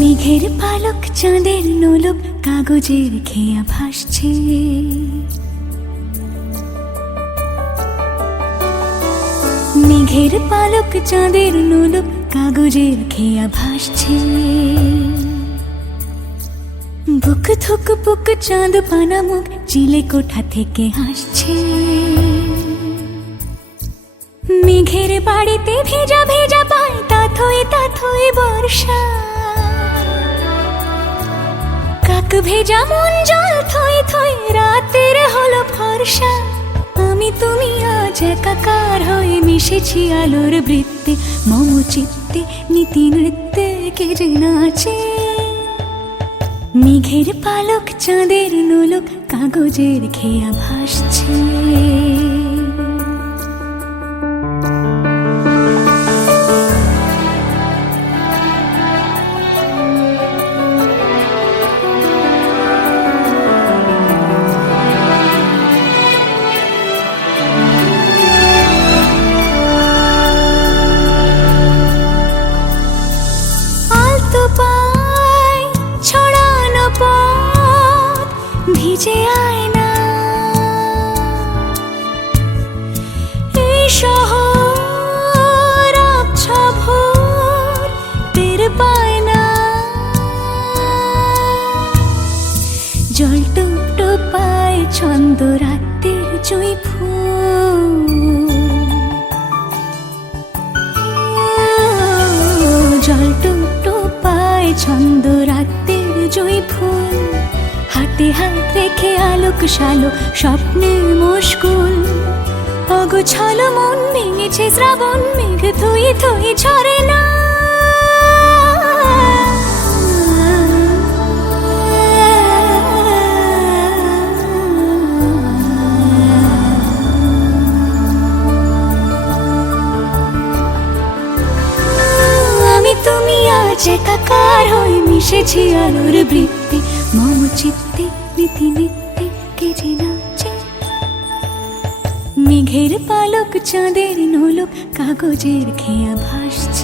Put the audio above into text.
মেঘের পালক চাঁদের নোলক কাগজের খেয়া ভাসছে, মেঘের পালক চাঁদের নোলক কাগজের খেয়া ভাসছে। বুক থুক বুক চাঁদ পানা মুখ চিলে কোঠা থেকে হাসছে। মেঘের বাড়িতে ভেজা ভেজা পায় তাথই বর্ষা, কাক ভেজা মন জল থই থই রাতের হলো ফর্সা। আমি তুমি আজ একাকার হয়ে মিশেছি আলোর বৃত্তে, মম চিত্তে নীতি নৃত্যে কে যে নাচে। মেঘের পালক চাঁদের নোলক কাগজের খেয়া ভাসছে। ভিজে আয়না এই শহর আবছা ভোর টের পায় না। জল টুপটোপায় ছন্দ রাতের জুঁই ফুল, জল টুপটোপায় ছন্দ রাতের জুঁই ফুল। হাতে হাত রেখে আলোক শালো স্বপ্নে মশগুল, অগোছালো মন ভেঙেছে শ্রাবণ মেঘ থই থই ঝরে না। আমি তুমি আজ একাকার হয়ে মিশেছি আলোর বৃত্তে, মম চিত্তে নীতি নিত্যে কে যে নাচে। মেঘের পালক চাঁদের নোলক কাগজের খেয়া ভাসছে।